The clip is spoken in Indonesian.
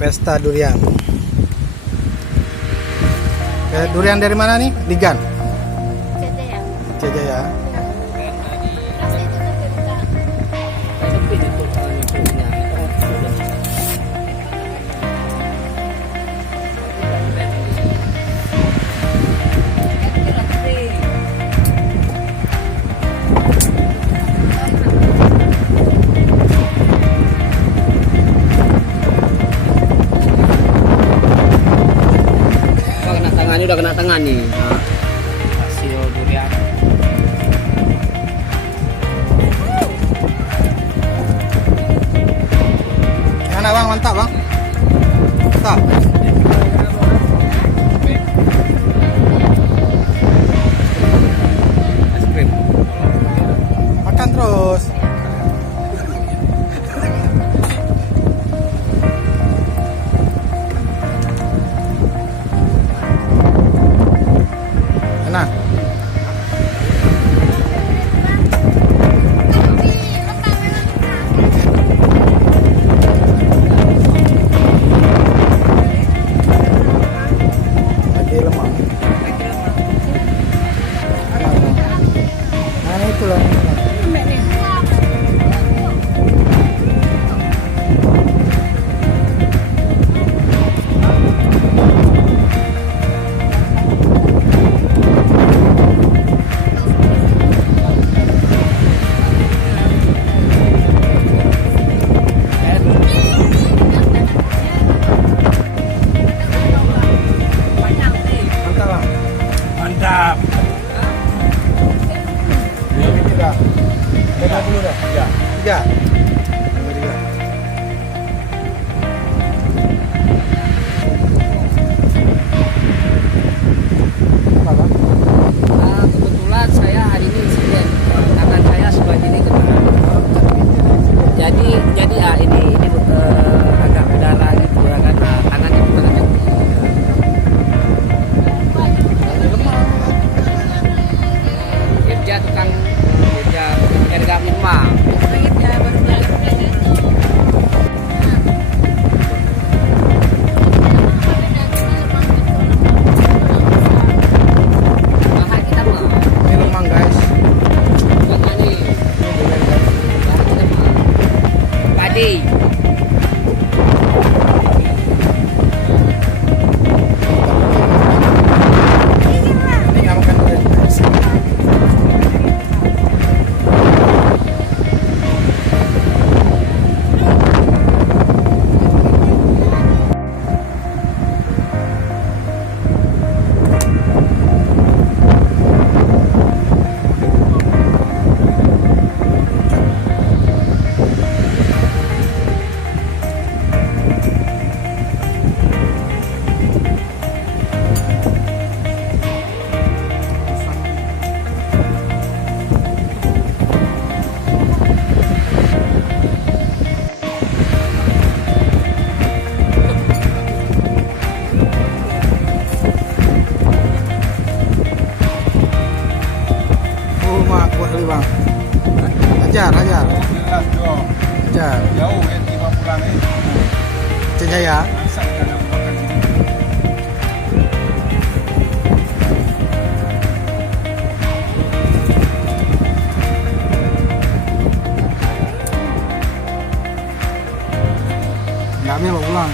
pesta durian. Durian dari mana nih? Ligan. Jaya. Jaya. Ini udah kena tangan nih. Nah, hasil durian. Gimana bang? Mantap bang? Mantap. Es krim. Makan terus. Nah, lagi lemah. Nah, itu loh. Mantap. Ini tiga. Berapa dulu dah? Tiga. Tiga. Tiga. Apa bang? Kebetulan saya hari ini insiden tangan saya sebagai ini kena. Jadi ini agak berdarah gitu ya kan. Tangannya bukan agak kerja tukang kerja harga minimal. Mahal kita mah. Ini lemang guys. Bukan ini. Padi. Ini nggak makan durian guys. Kuat kali bang. Ajar. Ajar. Jauh ya tiba pulang ya. Jaya. Masak dalam makan ini. Nggak ambil mau pulang.